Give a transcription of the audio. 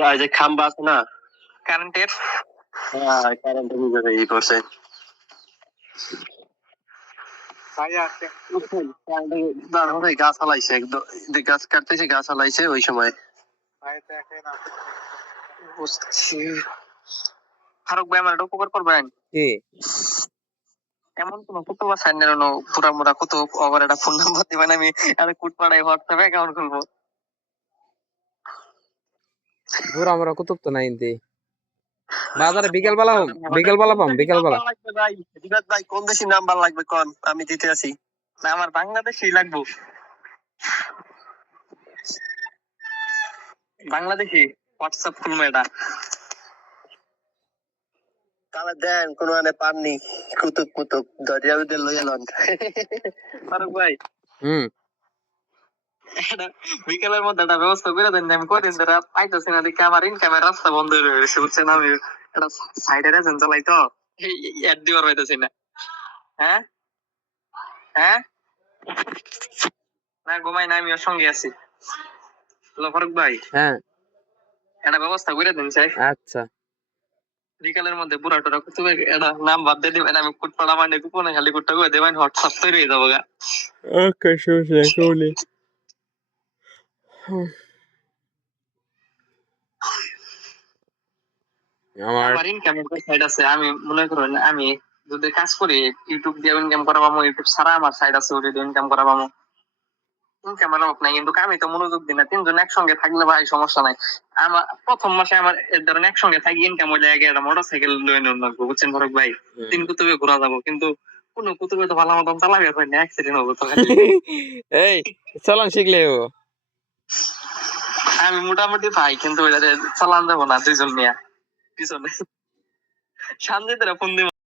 ওই যে খাম্বা আছে না? কারেন্টের হ্যাঁ কারেন্টের ভিতরে ই করছে। গাছ হালাইছে একদম। গাছ কাটতেছে গাছ হালাইছে ওই সময়। বুঝছি। ফারুক ভাই আমার উপকার করবেন? কি? এমন কোন কত বা সাইনের পুরা মোরা কত আবার একটা ফোন নাম্বার দিবেন আমি একটা কুট পাড়াই হোয়াটসঅ্যাপে অ্যাকাউন্ট খুলবো। বুড়া আমরা কুতুব তো নাই ইন্তি বাজারে বিকেল বেলা হোক বিকেল বেলা পাম বিকেল বেলা। ভাই? কোন দেশি নাম্বার লাগবে কোন? আমি দিতে আছি। না আমার বাংলাদেশি লাগবো। বাংলাদেশি হোয়াটসঅ্যাপ খুলবো এটা। তাহলে দেন কোনো মানে পাননি। কুতুব কুতুব দরিয়া ভিতরে লইয়া লন। ফারুক ভাই। হুম। বিকেলের মধ্যে একটা ব্যবস্থা করে দেন আমি কদিন ধরে পাইতেছি না দেখে আমার ইনকামের রাস্তা বন্ধ হয়ে রয়েছে বুঝছেন? আমি একটা সাইডের এজেন্ট চালাই তো অ্যাড দিবার পাইতেছি না। হ্যাঁ? হ্যাঁ? না ঘুমাই না আমি ওর সঙ্গে আছি। হ্যালো ফারুক ভাই। হ্যাঁ। একটা ব্যবস্থা করে দিন চাই আচ্ছা। বিকালের মধ্যে বুড়া টোরা করতে একটা নাম বাদ দিয়ে দিবেন আমি কুট পাড়া মানে কুপনে খালি কুটটা করে দেবেন হোয়াটসঅ্যাপ তৈরি হয়ে যাব গা। ওকে শুনছি শুনি আমার আমার ইনকামের সাইড আছে আমি মনে করেন আমি যদি কাজ করি ইউটিউব দিয়ে ইনকাম করা পাবো ইউটিউব ছাড়া আমার সাইড আছে ওটি ইনকাম করা পাবো ইনকামের অভাব নাই কিন্তু আমি তো মনোযোগ দিই না তিনজন একসঙ্গে থাকলে ভাই সমস্যা নাই। আমার প্রথম মাসে আমার ধরেন একসঙ্গে থাকি ইনকাম হইলে আগে একটা মোটর সাইকেল লয়ে লাগবো বুঝছেন ফরক ভাই? তিন কুতুবে ঘোরা যাব কিন্তু কোন কুতুবে তো ভালো মতন চালাবে হয় না অ্যাক্সিডেন্ট হব তো এই চালান শিখলে ও আমি মোটামুটি ভাই কিন্তু চালান যাব না দুইজন নিয়ে পিছনে। সামনে তারা ফোন